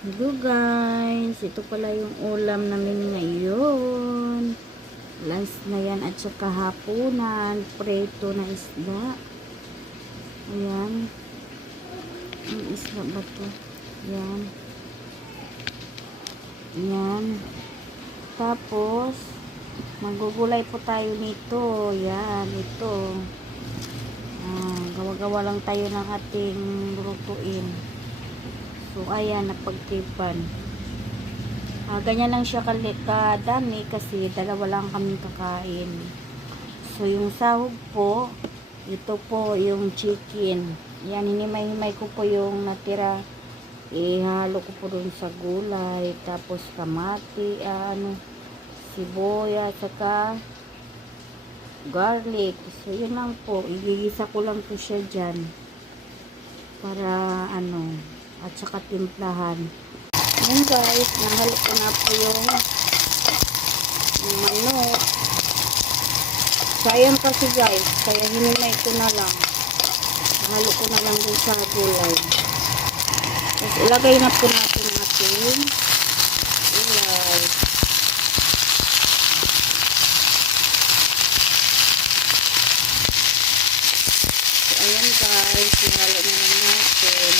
Hello guys, ito pala yung ulam namin ngayon. Lunch na yan at saka hapunan, preto na isda. Ayan. Ang isda ba to? Ayan. Ayan. Tapos, magugulay po tayo nito. Ayan, ito. Gawa-gawa lang tayo ng ating lutuin. So, ayan, napagtipan. Ganyan lang siya kadami kasi dalawa lang kami kakain. So, yung sahog po, ito po yung chicken. Yan, hinimay-himay ko po yung natira. Ihalo ko po dun sa gulay. Tapos, kamati, siboya, saka garlic. So, yun lang po. Igigisa ko lang po siya dyan. Para, at saka timplahan. Ayan guys, nahalo ko na po yung manok. Sayang kasi guys, kaya hinimay ko na lang. Nahalo ko na lang din sa gulay. Tapos ilagay na po natin ating gulay. So ayan guys, hinalo na lang natin.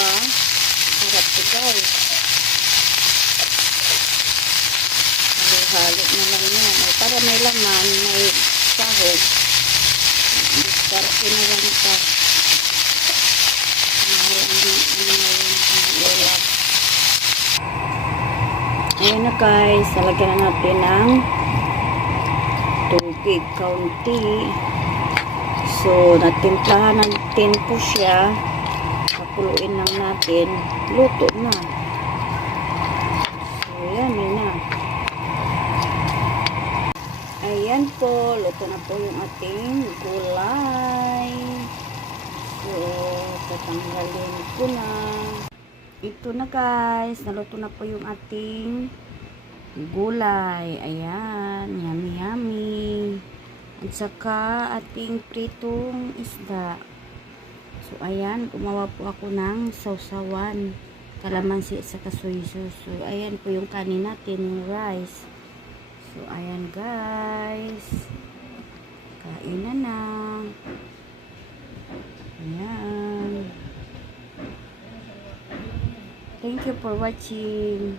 Sarap to guys. Halo na lang yan. Para may laman, may sahog. Diskarte na lang ito. Ayan na guys. Talagyan na natin ng tubig kaunti. So, natimplahan natin po siya. Pakuluin lang natin. Luto na. So, yan, yun na. Ayan po. Luto na po yung ating gulay. So, tatanggalin ko na. Ito na guys. Naluto na po yung ating gulay. Ayan. Yummy, yummy. At saka ating pritong isda. So, ayan, gumawa po ako ng sausawan, kalamansi sa soy sauce. So, ayan po yung kanin natin, yung rice. So, ayan guys. Kain na. Ayan. Thank you for watching.